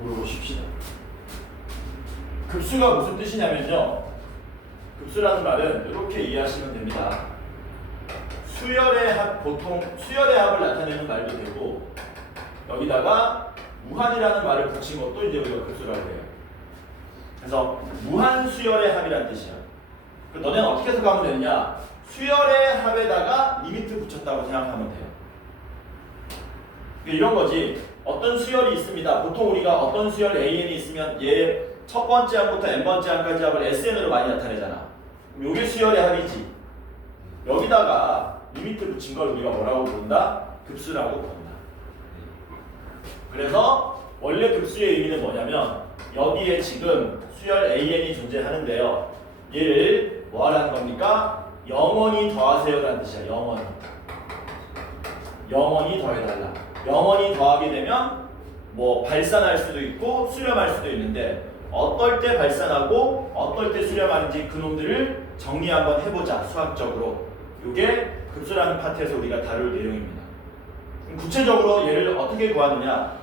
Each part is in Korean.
물어보십시다. 급수가 무슨 뜻이냐면요. 급수라는 말은 이렇게 이해하시면 됩니다. 수열의 합, 보통 수열의 합을 나타내는 말도 되고 여기다가 무한이라는 말을 붙인 것도 이제 우리가 급수라고 해요. 그래서 무한수열의 합이라는 뜻이야. 너네는 어떻게 해석하면 되느냐? 수열의 합에다가 리미트 붙였다고 생각하면 돼요. 이런 거지. 어떤 수열이 있습니다. 보통 우리가 어떤 수열 AN이 있으면 얘 첫 번째 항부터 n번째 항까지 합을 SN으로 많이 나타내잖아. 요게 수열의 합이지. 여기다가 리미트 붙인 걸 우리가 뭐라고 부른다? 급수라고 부른다. 그래서 원래 급수의 의미는 뭐냐면 여기에 지금 수열 AN이 존재하는데요. 얘를 뭐 하라는 겁니까? 영원히 더하세요라는 뜻이야. 영원히. 영원히 더해달라. 영원히 더하게 되면 뭐 발산할 수도 있고 수렴할 수도 있는데 어떨 때 발산하고 어떨 때 수렴하는지 그놈들을 정리 한번 해보자. 수학적으로. 이게 급수라는 파트에서 우리가 다룰 내용입니다. 구체적으로 얘를 어떻게 구하느냐?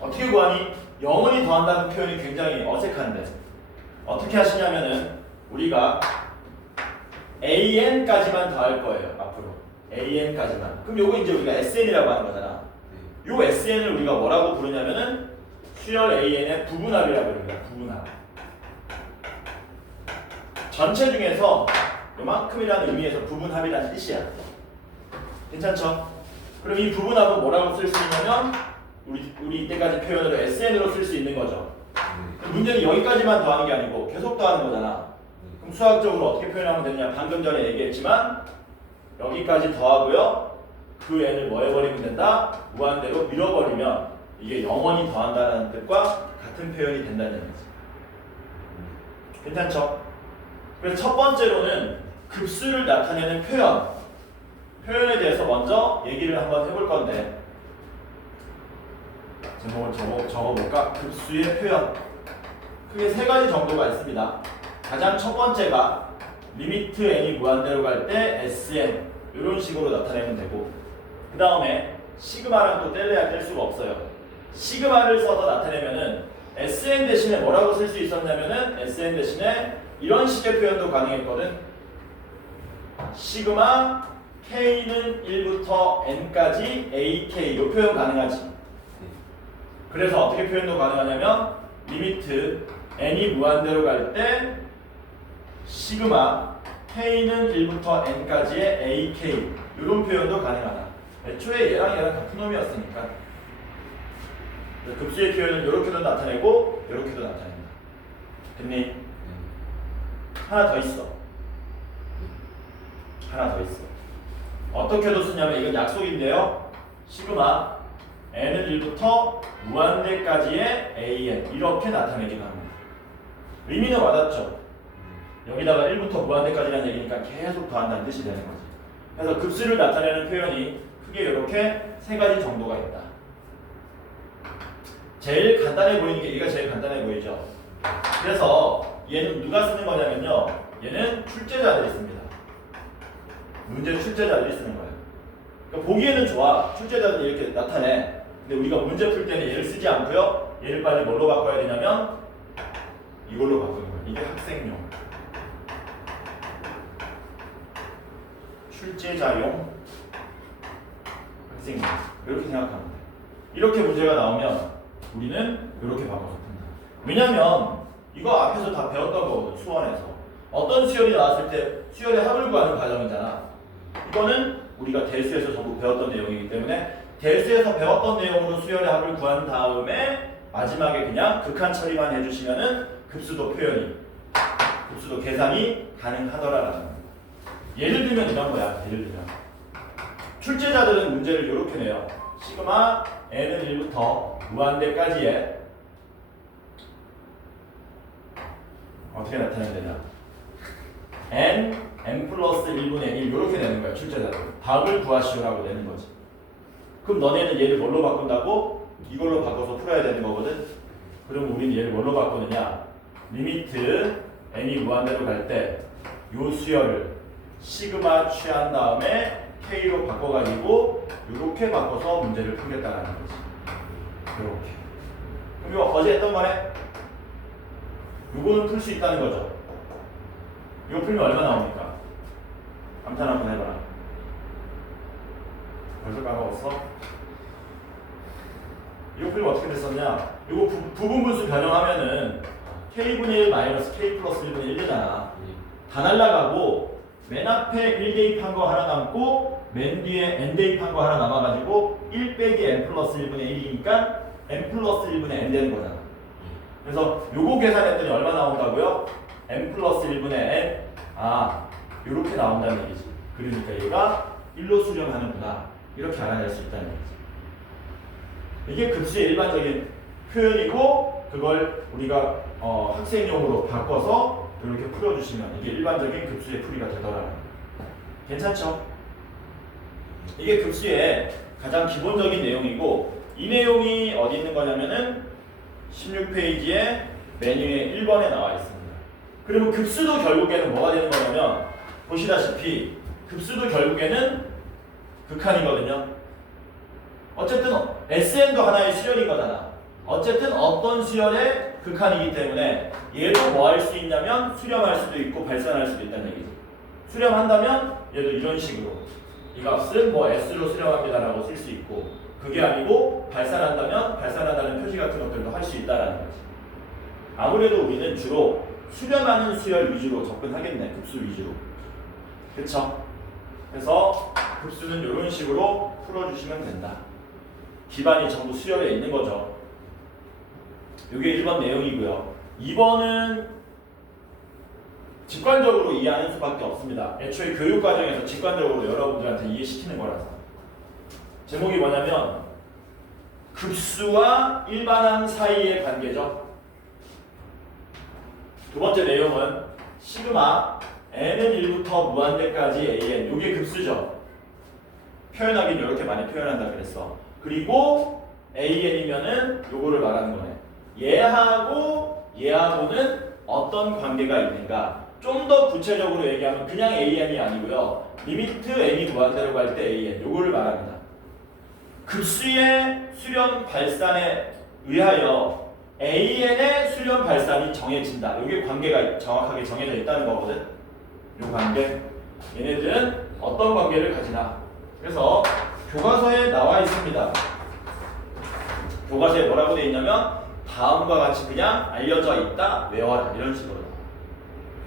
어떻게 구하니? 영원히 더한다는 표현이 굉장히 어색한데 어떻게 하시냐면은 우리가 AN까지만 더할 거예요. 앞으로 AN까지만. 그럼 요거 이제 우리가 SN이라고 하는 거잖아. 요 SN을 우리가 뭐라고 부르냐면은 수열 AN의 부분합이라고 부릅니다. 부분합. 전체 중에서 요만큼이라는 의미에서 부분합이라는 뜻이야. 괜찮죠? 그럼 이 부분합은 뭐라고 쓸 수 있냐면 우리 이때까지 표현으로 SN으로 쓸 수 있는 거죠. 문제는 여기까지만 더하는 게 아니고 계속 더하는 거잖아. 그럼 수학적으로 어떻게 표현하면 되냐? 방금 전에 얘기했지만 여기까지 더하고요. 그 n을 뭐 해버리면 된다? 무한대로 밀어버리면 이게 영원히 더한다는 뜻과 같은 표현이 된다는 얘기지. 괜찮죠? 그래서 첫 번째로는 급수를 나타내는 표현에 대해서 먼저 얘기를 한번 해볼 건데 제목을 적어볼까? 급수의 표현. 크게 세 가지 정도가 있습니다. 가장 첫 번째가 리미트 n이 무한대로 갈 때 SN 이런 식으로 나타내면 되고 그 다음에 시그마랑 또 뗄래야 뗄 수가 없어요. 시그마를 써서 나타내면은 SN 대신에 뭐라고 쓸 수 있었냐면은 SN 대신에 이런 식의 표현도 가능했거든. 시그마 K는 1부터 N까지 AK 이 표현 가능하지. 그래서 어떻게 표현도 가능하냐면 리미트 N이 무한대로 갈 때 시그마 K는 1부터 N까지의 AK 이런 표현도 가능하다. 애초에 얘랑 같은 놈이었으니까 급수의 표현은 이렇게도 나타내고 이렇게도 나타낸다. 됐니? 하나 더 있어. 하나 더 있어. 어떻게도 쓰냐면 이건 약속인데요. 시그마 n은 1부터 무한대까지의 an 이렇게 나타내기도 합니다. 의미는 와닿죠? 여기다가 1부터 무한대까지라는 얘기니까 계속 더한다는 뜻이 되는 거지. 그래서 급수를 나타내는 표현이 크게 이렇게 세 가지 정도가 있다. 제일 간단해 보이는 게 얘가 제일 간단해 보이죠? 그래서 얘는 누가 쓰는 거냐면요. 얘는 출제자들이 씁니다. 문제 출제자들이 쓰는 거예요. 그러니까 보기에는 좋아. 출제자들이 이렇게 나타내. 근데 우리가 문제 풀 때는 얘를 쓰지 않고요. 얘를 빨리 뭘로 바꿔야 되냐면 이걸로 바꾸는 거예요. 이게 학생용. 출제자용. 학생용. 이렇게 생각하면 돼. 이렇게 문제가 나오면 우리는 이렇게 바꿔서 푼다. 왜냐면 이거 앞에서 다 배웠던 거거든. 수원에서. 어떤 수열이 나왔을 때 수열의 합을 구하는 과정이잖아. 이거는 우리가 대수에서 전부 배웠던 내용이기 때문에 대수에서 배웠던 내용으로 수열의 합을 구한 다음에 마지막에 그냥 극한 처리만 해주시면은 급수도 계산이 가능하더라라는 겁니다. 예를 들면 이런 거야. 예를 들면 출제자들은 문제를 이렇게 내요. 시그마 n은 1부터 무한대까지의 어떻게 나타내면 되냐? n 플러스 1분의 1 이렇게 내는 거야. 출제자들 답을 구하시오라고 내는 거지. 그럼 너네는 얘를 뭘로 바꾼다고? 이걸로 바꿔서 풀어야 되는 거거든. 그럼 우리는 얘를 뭘로 바꾸느냐? 리미트 n이 무한대로 갈 때 요 수열을 시그마 취한 다음에 K로 바꿔가지고 이렇게 바꿔서 문제를 풀겠다라는 거지. 이렇게. 우리가 어제 했던 거네. 요거는 풀 수 있다는 거죠. 이거 풀면 얼마 나옵니까? 감탄 한번 해봐라. 벌써 까먹었어? 이거 풀면 어떻게 됐었냐? 이거 부분분수 변형하면은 k분의 1 마이너스 k 플러스 1분의 1 되잖아. 다 날라가고 맨 앞에 1 대입한 거 하나 남고 맨 뒤에 n 대입한 거 하나 남아가지고 1 빼기 n 플러스 1분의 1이니까 n 플러스 1분의 n 되는 거잖아. 그래서 요거 계산했더니 얼마 나온다고요? n 플러스 1분의 n. 요렇게 나온다는 얘기지. 그러니까 얘가 1로 수렴하는구나. 이렇게 알아낼 수 있다는 얘기지. 이게 급수의 일반적인 표현이고 그걸 우리가 학생용으로 바꿔서 이렇게 풀어주시면 이게 일반적인 급수의 풀이가 되더라는 거예요. 괜찮죠? 이게 급수의 가장 기본적인 내용이고 이 내용이 어디 있는 거냐면은 16페이지에 메뉴에 1번에 나와 있습니다. 그러면 급수도 결국에는 뭐가 되는 거냐면 보시다시피 급수도 결국에는 극한이거든요. 어쨌든 SN도 하나의 수열인 거잖아. 어쨌든 어떤 수열의 극한이기 때문에 얘도 뭐 할 수 있냐면 수렴할 수도 있고 발산할 수도 있다는 얘기죠. 수렴한다면 얘도 이런 식으로 이 값은 뭐 S로 수렴합니다 라고 쓸 수 있고 그게 아니고 발산한다면 발산한다는 표시 같은 것들도 할 수 있다라는 거지. 아무래도 우리는 주로 수렴하는 수열 위주로 접근하겠네. 급수 위주로. 그쵸? 그래서 급수는 이런 식으로 풀어주시면 된다. 기반이 전부 수열에 있는 거죠. 이게 1번 내용이고요. 2번은 직관적으로 이해하는 수밖에 없습니다. 애초에 교육과정에서 직관적으로 여러분들한테 이해시키는 거라서. 제목이 뭐냐면 급수와 일반항 사이의 관계죠. 두 번째 내용은 시그마 n은 1부터 무한대까지 an. 이게 급수죠. 표현하긴 이렇게 많이 표현한다 그랬어. 그리고 an이면은 요거를 말하는 거네. 얘하고는 어떤 관계가 있는가? 좀 더 구체적으로 얘기하면 그냥 an이 아니고요. 리미트 n이 무한대로 갈 때 an. 요거를 말합니다. 급수의 수렴 발산에 의하여 an의 수렴 발산이 정해진다. 이게 관계가 정확하게 정해져 있다는 거거든. 요 관계. 얘네들은 어떤 관계를 가지나. 그래서 교과서에 나와 있습니다. 교과서에 뭐라고 되어 있냐면 다음과 같이 그냥 알려져 있다. 외워라. 이런 식으로.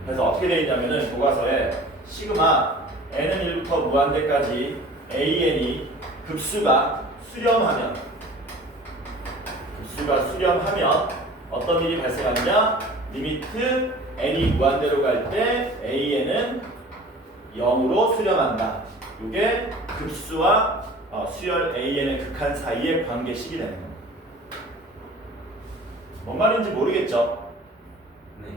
그래서 어떻게 되어 있냐면은 교과서에 시그마 n은 1부터 무한대까지 an이 급수가 수렴하면 어떤 일이 발생하느냐? 리미트 n이 무한대로 갈 때 an은 0으로 수렴한다. 이게 급수와 수열 an의 극한 사이의 관계식이 되는 겁니다. 뭔 말인지 모르겠죠? 네.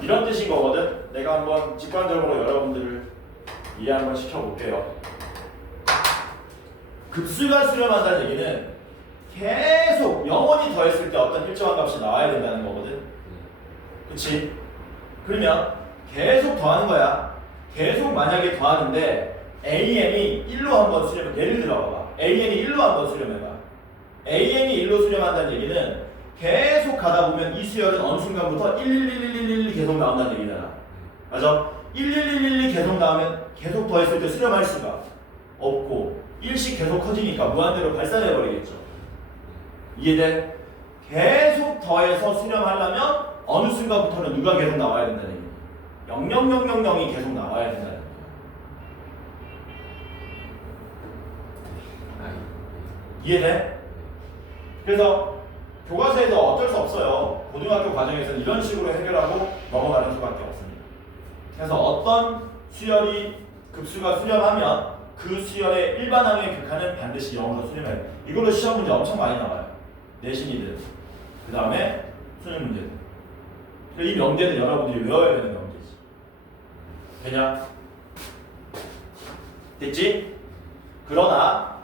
이런 뜻인 거거든. 내가 한번 직관적으로 여러분들을 이해 한번 시켜볼게요. 급수가 수렴한다는 얘기는 계속 영원히 더했을 때 어떤 일정한 값이 나와야 된다는 거거든. 그치? 그러면 계속 더하는 거야. 계속 만약에 더하는데 an이 1로 한번 수렴해. 예를 들어 봐봐. an이 1로 한번 수렴해봐. an이 1로 수렴한다는 얘기는 계속 가다 보면 이 수열은 어느 순간부터 11111 계속 나온다는 얘기잖아. 맞아? 11111 계속 나오면 계속 더했을 때 수렴할 수가 없고 1씩 계속 커지니까 무한대로 발산해버리겠죠. 이해돼? 계속 더해서 수렴하려면 어느 순간부터는 누가 계속 나와야 된다는 얘기야. 00000이 계속 나와야 된다는 거야. 이해돼? 그래서 교과서에서 어쩔 수 없어요. 고등학교 과정에서는 이런 식으로 해결하고 넘어가는 수밖에 없습니다. 그래서 어떤 수열이 급수가 수렴하면 그 수열의 일반항의 극한은 반드시 0으로 수렴해야 돼. 이걸로 시험 문제 엄청 많이 나와요. 내신이든 그 다음에 수능 문제든. 이 명제는 여러분들이 외워야 되는 명제지. 되냐? 됐지? 그러나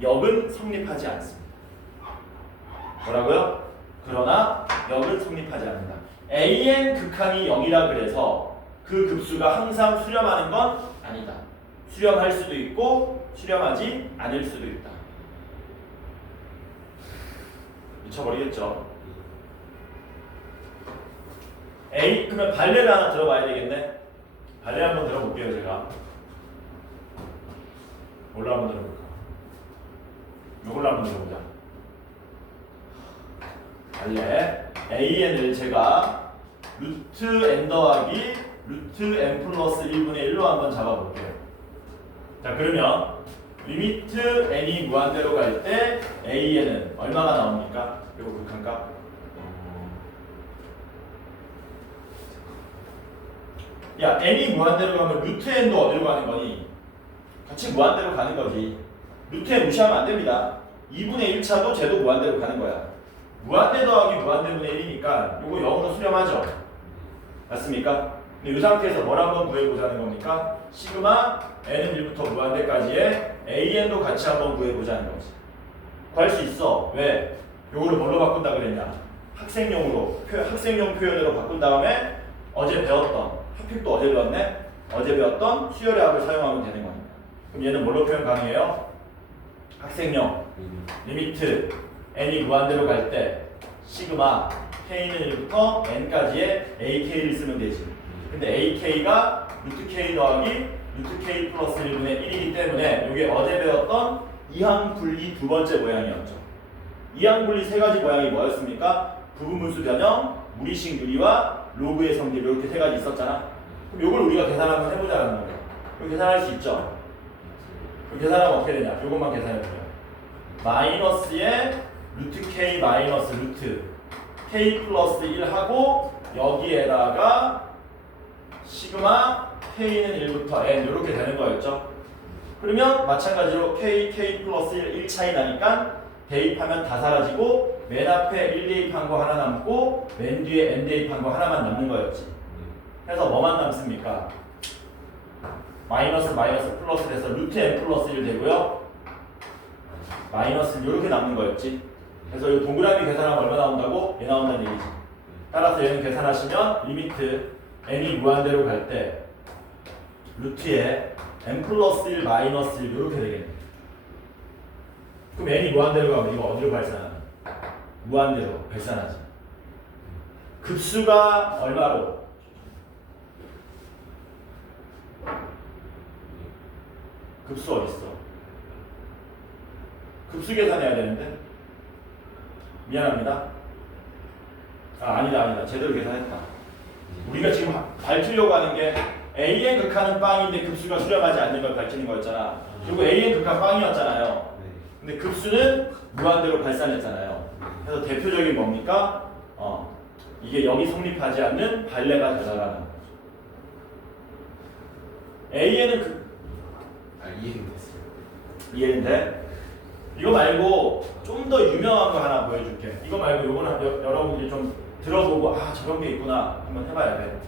역은 성립하지 않습니다. 뭐라고요? 그러나 역은 성립하지 않는다. an 극한이 0이라 그래서 그 급수가 항상 수렴하는 건 아니다. 수렴할 수도 있고 수렴하지 않을 수도 있다. 미쳐버리겠죠. A 그러면 발레를 하나 들어봐야 되겠네. 발레 한번 들어볼게요 제가. 뭘로 한번 들어볼까? 이걸로 한번 들어보자. 발레 AN을 제가 루트 n 더하기 루트 n 플러스 1분의 1로 한번 잡아볼게요. 자 그러면 리미트 n이 무한대로 갈 때 AN은 얼마가 나옵니까? 이거 극한값? 야 n이 무한대로 가면 루트 n도 어디로 가는 거니? 같이 무한대로 가는 거지. 루트 n 무시하면 안 됩니다. 2분의 1차도 쟤도 무한대로 가는 거야. 무한대 더하기 무한대분의 1이니까 요거 0으로 수렴하죠. 맞습니까? 근데 이 상태에서 뭘 한번 구해보자는 겁니까? 시그마 n은 1부터 무한대까지의 AN도 같이 한번 구해보자는 거지. 구할 수 있어. 왜? 요거를 뭘로 바꾼다 그랬냐? 학생용 표현으로 바꾼 다음에 어제 배웠던 하필 또 어제 배웠네? 어제 배웠던 수열의 합을 사용하면 되는 겁니다. 그럼 얘는 뭘로 표현 가능해요? 학생용 리미트 n이 무한대로 갈 때 시그마 k는 1부터 n까지의 ak를 쓰면 되지. 근데 ak가 루트 k 더하기 루트 k 플러스 1분의 1이기 때문에 이게 어제 배웠던 이항 분리 두 번째 모양이었죠. 이항 분리 세 가지 모양이 뭐였습니까? 부분분수 변형, 무리식 유리와 로그의 성질 이렇게 세 가지 있었잖아. 그럼 이걸 우리가 계산 한번 해보자는 거예요. 이거 계산할 수 있죠? 그럼 계산하면 어떻게 되냐? 이것만 계산해보면 마이너스에 루트 k 마이너스 루트 k 플러스 1하고 여기에다가 시그마 k는 1부터 n 이렇게 되는 거였죠. 그러면 마찬가지로 k 플러스 1 차이 나니까 대입하면 다 사라지고 맨 앞에 1 대입한 거 하나 남고 맨 뒤에 n 대입한 거 하나만 남는 거였지. 그래서 뭐만 남습니까? 마이너스 플러스 돼서 루트 n 플러스 1 되고요. 마이너스 이렇게 남는 거였지. 그래서 이 동그라미 계산하면 얼마 나온다고? 얘 나온다는 얘기지. 따라서 얘는 계산하시면 리미트 n이 무한대로 갈 때 루트에 n 플러스 1 마이너스 1 이렇게 되겠네. 그럼 n이 무한대로 가면 이거 어디로 발산하니? 무한대로 발산하지. 급수가 얼마로? 급수 어딨어? 급수 계산해야 되는데? 미안합니다. 아니다. 제대로 계산했다. 우리가 지금 밝히려고 하는 게 AN 극한은 빵인데 급수가 수렴하지 않는 걸 밝히는 거였잖아. 그리고 AN 극한 빵이었잖아요. 근데 급수는 무한대로 발산했잖아요. 그래서 대표적인 뭡니까? 이게 여기 성립하지 않는 발레가 되다라는 거죠. AN은 이해는 됐어요. 이해는 돼? 이거 말고 좀 더 유명한 거 하나 보여줄게. 이거 말고 요거는 여러분들이 좀 들어보고 저런 게 있구나 한번 해봐야 돼.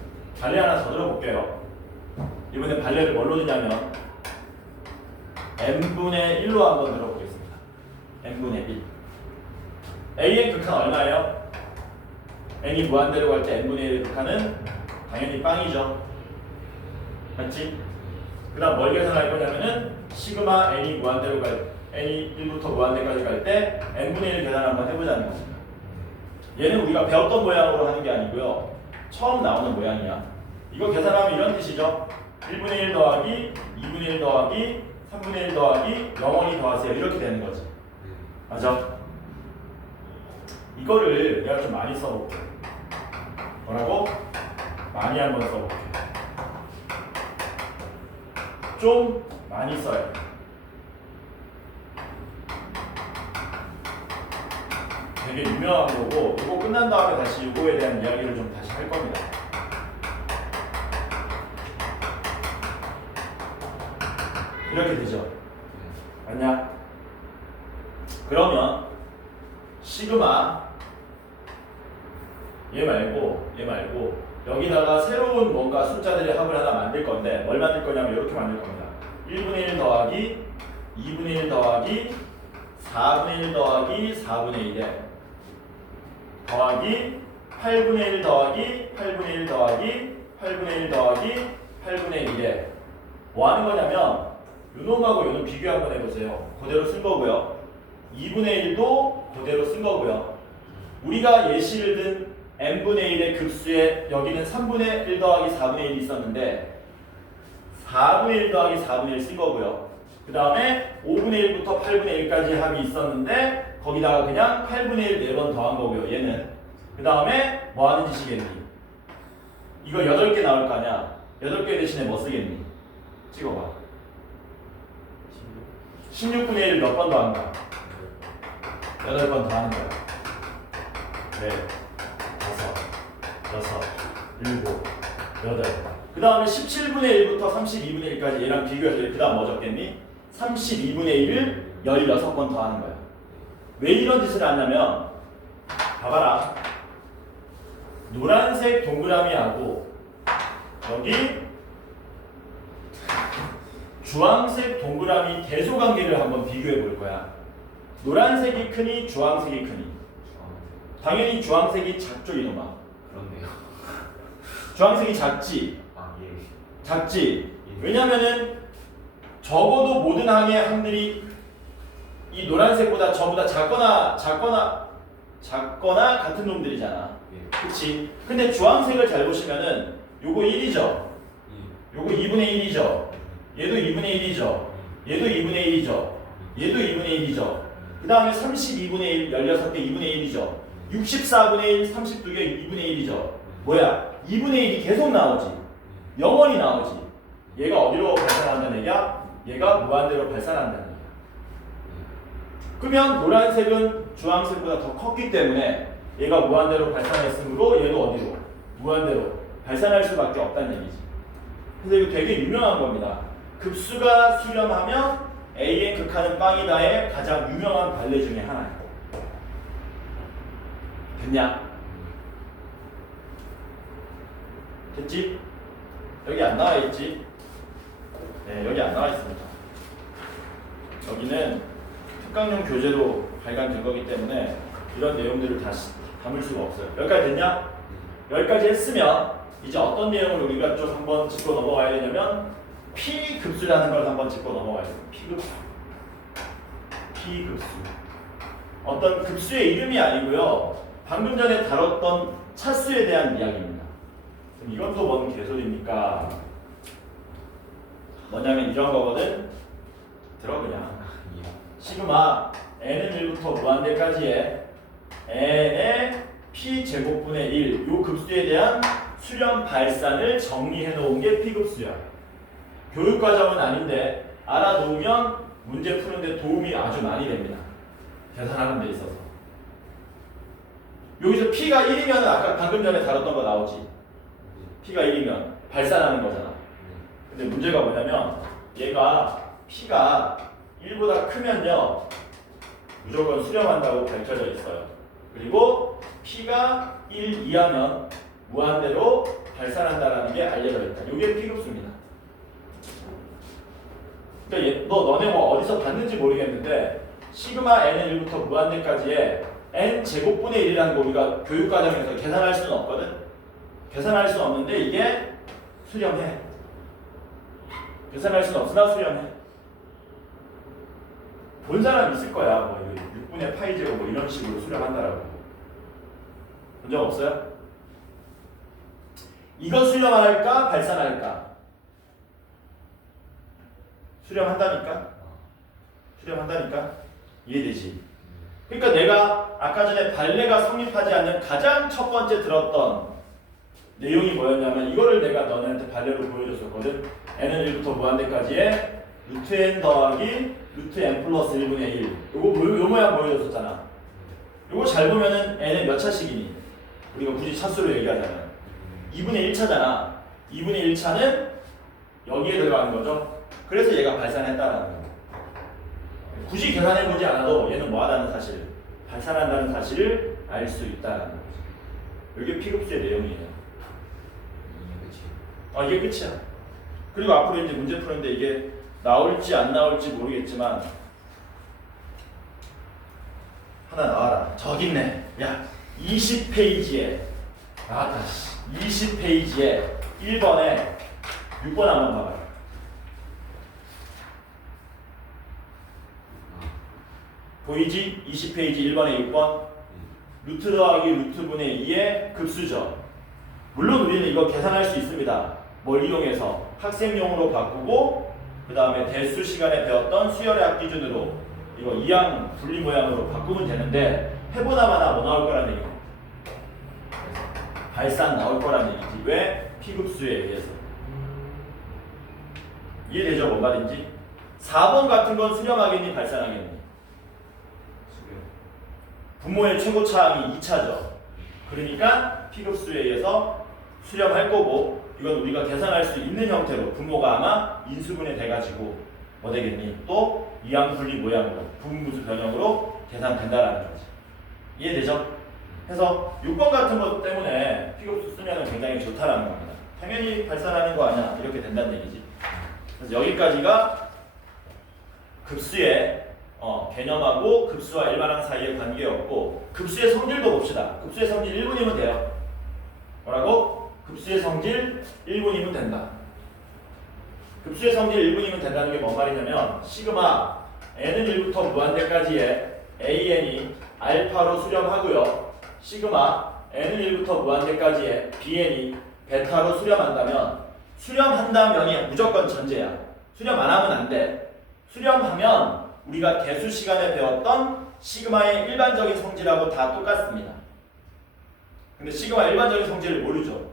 발레 하나 더 들어볼게요. 이번에 발레를 뭘로 주냐면 n분의 1로 한번 들어보겠습니다. n분의 1. a의 극한 얼마예요? n이 무한대로 갈 때 n분의 1의 극한은 당연히 빵이죠. 맞지? 그 다음 뭘 계산할 거냐면은 시그마 n이 무한대로 n이 1부터 무한대까지 갈 때 n분의 1 계산 한번 해보자는 겁니다. 얘는 우리가 배웠던 모양으로 하는 게 아니고요. 처음 나오는 모양이야. 이거 계산하면 이런 뜻이죠. 1분의 1 더하기 2분의 1 더하기 3분의 1 더하기 영원히 더하세요. 이렇게 되는 거지. 맞아? 이거를 내가 좀 많이 써볼게. 뭐라고? 많이 한번 써볼게. 좀 많이 써야 돼. 되게 유명한 거고 이거 끝난 다음에 다시 이거에 대한 이야기를 좀 다시 할 겁니다. 이렇게 되죠. 맞냐? 그러면 시그마 얘 말고 여기다가 새로운 뭔가 숫자들의 합을 하나 만들 건데 뭘 만들 거냐면 이렇게 만들 겁니다. 1분의 1 더하기 2분의 1 더하기 4분의 1 더하기 4분의 1에 더하기 8분의 1 더하기 8분의 1 더하기 8분의 1 더하기 8분의 1에 뭐 하는 거냐면 요놈하고 요놈 비교 한번 해보세요. 그대로 쓴 거고요. 2분의 1도 그대로 쓴 거고요. 우리가 예시를 든 n분의 1의 급수에 여기는 3분의 1 더하기 4분의 1이 있었는데 4분의 1 더하기 4분의 1 쓴 거고요. 그 다음에 5분의 1부터 8분의 1까지 합이 있었는데 거기다가 그냥 8분의 1 4번 더한 거고요. 얘는. 그 다음에 뭐 하는 짓이겠니? 이거 8개 나올 거 아니야. 8개 대신에 뭐 쓰겠니? 찍어봐. 16분의 1 몇 번 더한가? 8번 더하는 거야. 네, 5, 6, 7, 8. 그 다음에 17분의 1부터 32분의 1까지 얘랑 비교해서 그 다음 뭐 적겠니? 32분의 1을 16번 더하는 거야. 왜 이런 짓을 하냐면 봐봐라. 노란색 동그라미하고 여기 주황색 동그라미 대소관계를 한번 비교해 볼 거야. 노란색이 크니 주황색이 크니? 당연히 주황색이 작죠 이놈아. 그렇네요. 주황색이 작지? 아 예. 작지? 왜냐면은 적어도 모든 항의 항들이 이 노란색보다 저보다 작거나 같은 놈들이잖아. 예. 그치? 근데 주황색을 잘 보시면은 요거 1이죠? 요거 2분의 1이죠? 얘도 2분의 1이죠? 얘도 2분의 1이죠? 얘도 2분의 1이죠? 그 다음에 32분의 1, 16개 2분의 1이죠? 64분의 1, 32개 2분의 1이죠? 뭐야? 2분의 1이 계속 나오지? 영원히 나오지? 얘가 어디로 발산한다는 얘기야? 얘가 무한대로 발산한다는 얘기야. 그러면 노란색은 주황색보다 더 컸기 때문에 얘가 무한대로 발산했으므로 얘도 어디로? 무한대로 발산할 수밖에 없다는 얘기지. 그래서 이거 되게 유명한 겁니다. 급수가 수렴하면 a의 극한은 빵이다의 가장 유명한 관례 중에 하나예요. 됐냐? 됐지? 여기 안 나와 있지? 네, 여기 안 나와 있습니다. 여기는 특강용 교재로 발간된 거기 때문에 이런 내용들을 다시 담을 수가 없어요. 여기까지 됐냐? 여기까지 했으면 이제 어떤 내용을 우리가 좀 한번 짚고 넘어가야 되냐면 P급수라는 걸 한번 짚고 넘어가야 돼요. P급수. P급수. 어떤 급수의 이름이 아니고요. 방금 전에 다뤘던 차수에 대한 이야기입니다. 그럼 이건 또 뭔 개소리입니까? 뭐냐면 이런 거거든. 들어 그냥. 시그마 n은 1부터 무한대까지의 n의 p제곱분의 1 요 급수에 대한 수렴 발산을 정리해 놓은 게 P급수야. 교육과정은 아닌데 알아놓으면 문제 푸는데 도움이 아주 많이 됩니다. 계산하는 데 있어서. 여기서 P가 1이면 아까 방금 전에 다뤘던 거 나오지. P가 1이면 발산하는 거잖아. 근데 문제가 뭐냐면 얘가 P가 1보다 크면요 무조건 수렴한다고 밝혀져 있어요. 그리고 P가 1 이하면 무한대로 발산한다라는 게 알려져 있다. 이게 P급수입니다. 그러니까 너네 뭐 어디서 봤는지 모르겠는데 시그마 n은 1부터 무한대까지의 n 제곱분의 1이라는 거 우리가 교육과정에서 계산할 수는 없거든. 계산할 수는 없는데 이게 수렴해. 계산할 수는 없으나 수렴해. 본 사람 있을 거야. 뭐 6분의 파이 제곱 뭐 이런 식으로 수렴한다라고. 본 적 없어요? 이거 수렴할까? 발산할까? 수렴한다니까? 수렴한다니까? 이해되지? 그러니까 내가 아까 전에 발레가 성립하지 않는 가장 첫 번째 들었던 내용이 뭐였냐면 이거를 내가 너네한테 발레로 보여줬었거든. n은 1부터 무한대까지의 루트 n 더하기 루트 n 플러스 1분의 1 요거 요 모양 보여줬었잖아. 요거 잘 보면은 n은 몇 차식이니? 우리가 굳이 차수로 얘기하자면 2분의 1차잖아. 2분의 1차는 여기에 들어가는 거죠. 그래서 얘가 발산했다라는 거예요. 굳이 계산해보지 않아도 얘는 뭐하다는 사실, 발산한다는 사실을 알 수 있다는 거죠. 이게 P급수의 내용이에요. 이게 끝이야. 그리고 앞으로 이제 문제 푸는데 이게 나올지 안 나올지 모르겠지만 하나 나와라. 저기 있네. 야, 20페이지에 나왔다. 20페이지에 1번에 6번 한번 봐봐요. 보이지? 20페이지 1번에 6번. 루트 더하기 루트분의 2의 급수죠. 물론 우리는 이거 계산할 수 있습니다. 뭘 이용해서 학생용으로 바꾸고 그 다음에 대수 시간에 배웠던 수열의 기준으로 이거 이항 분리 모양으로 바꾸면 되는데 해보나마나 뭐 나올 거란 얘기야? 발산 나올 거란 얘기지. 왜? P급수에 의해서. 이해되죠? 뭔 말인지? 4번 같은 건 수렴하겠니? 발산하겠니? 분모의 최고차항이 2차죠. 그러니까 P급수에 의해서 수렴할 거고 이건 우리가 계산할 수 있는 형태로 분모가 아마 인수분해 돼가지고 뭐 되겠니? 또 이항 분리 모양으로 부분분수 변형으로 계산된다라는 거지. 이해되죠? 그래서 6번 같은 것 때문에 P급수 쓰면 굉장히 좋다라는 겁니다. 당연히 발산하는 거 아니야 이렇게 된다는 얘기지. 그래서 여기까지가 급수의 개념하고 급수와 일반항 사이의 관계였고 급수의 성질도 봅시다. 급수의 성질 1분이면 돼요. 뭐라고? 급수의 성질 1분이면 된다. 급수의 성질 1분이면 된다는 게 뭔 말이냐면 시그마 n은 1부터 무한대까지의 an이 알파로 수렴하고요. 시그마 n은 1부터 무한대까지의 bn이 베타로 수렴한다면 수렴한다면이 무조건 전제야. 수렴 안 하면 안 돼. 수렴하면 우리가 개수 시간에 배웠던 시그마의 일반적인 성질하고 다 똑같습니다. 근데 시그마 일반적인 성질을 모르죠.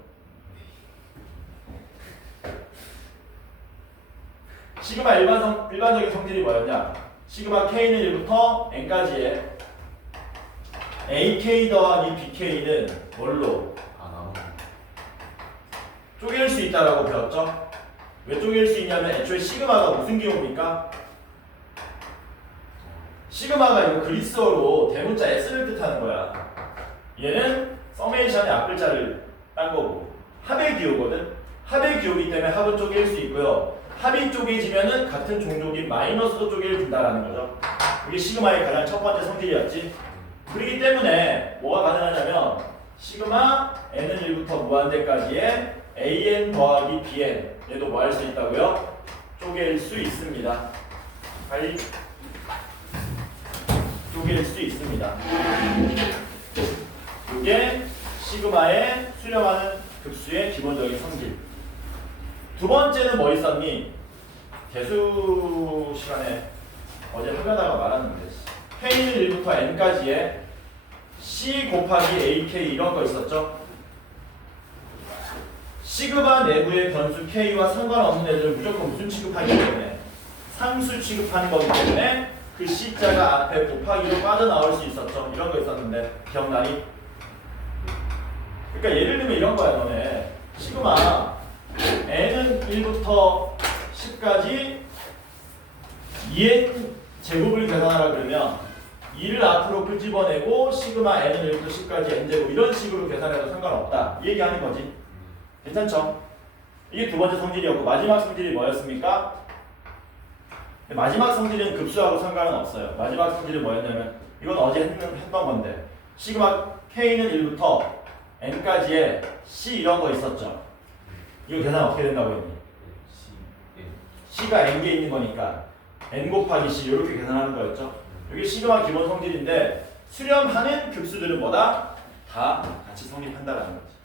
시그마 일반적인 성질이 뭐였냐? 시그마 k는 1부터 n까지의 ak 더하기 bk는 뭘로? 쪼갤 수 있다라고 배웠죠? 왜 쪼갤 수 있냐면 애초에 시그마가 무슨 기호입니까? 시그마가 이거 그리스어로 대문자 S를 뜻하는 거야. 얘는 서메이션의 앞글자를 딴 거고 합의 기호거든. 합의 기호이기 때문에 합은 쪼갤 수 있고요. 합이 쪼개지면은 같은 종족인 마이너스도 쪼개진다라는 거죠. 이게 시그마의 가장 첫 번째 성질이었지. 그렇기 때문에 뭐가 가능하냐면 시그마 n은 1부터 무한대까지의 an 더하기 bn 얘도 뭐 할 수 있다고요? 쪼갤 수 있습니다. 빨리 쪼갤 수 있습니다. 이게 시그마의 수렴하는 급수의 기본적인 성질. 두 번째는 뭐 있었니? 대수 시간에 어제 하려다가 말았는데 k는 1부터 n까지의 c 곱하기 ak 이런 거 있었죠? 시그마 내부의 변수 k와 상관없는 애들은 무조건 무슨 취급하기 때문에 상수 취급하는 거기 때문에 그 c자가 앞에 곱하기로 빠져나올 수 있었죠. 이런 거 있었는데 기억나니? 그러니까 예를 들면 이런 거야. 너네 시그마 n은 1부터 10까지 2n 제곱을 계산하라 그러면 2를 앞으로 끄집어내고 시그마 n은 1부터 10까지 n제곱 이런 식으로 계산해도 상관없다. 이 얘기하는 거지. 괜찮죠? 이게 두 번째 성질이었고 마지막 성질이 뭐였습니까? 마지막 성질은 급수하고 상관은 없어요. 마지막 성질은 뭐였냐면 이건 어제 했던 건데 시그마 k는 1부터 n까지의 c 이런 거 있었죠. 이거 계산 어떻게 된다고 했니? c가 n개 있는 거니까 n 곱하기 c 이렇게 계산하는 거였죠. 이게 시그마 기본 성질인데 수렴하는 급수들은 뭐다? 다 같이 성립한다라는 거지.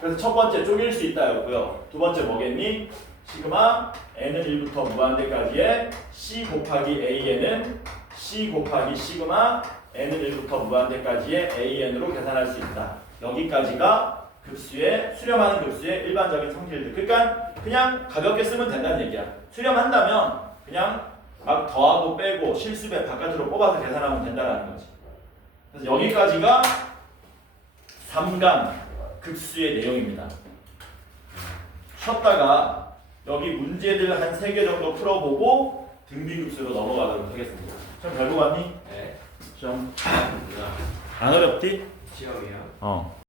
그래서 첫 번째 쪼갤 수 있다였고요. 두 번째 뭐겠니? 시그마 n은 1부터 무한대까지의 c 곱하기 an은 c 곱하기 시그마 n은 1부터 무한대까지의 an으로 계산할 수 있다. 여기까지가 급수의 수렴하는 급수의 일반적인 성질들. 그러니까 그냥 가볍게 쓰면 된다는 얘기야. 수렴한다면 그냥 막 더하고 빼고 실수배 바깥으로 뽑아서 계산하면 된다는 거지. 그래서 여기까지가 3강 급수의 내용입니다. 쉬었다가 여기 문제들 한 3개 정도 풀어보고 등비급수로 넘어가도록 하겠습니다. 좀 별거 같니? 네. 좀 안 어렵디? 시험이요? 어.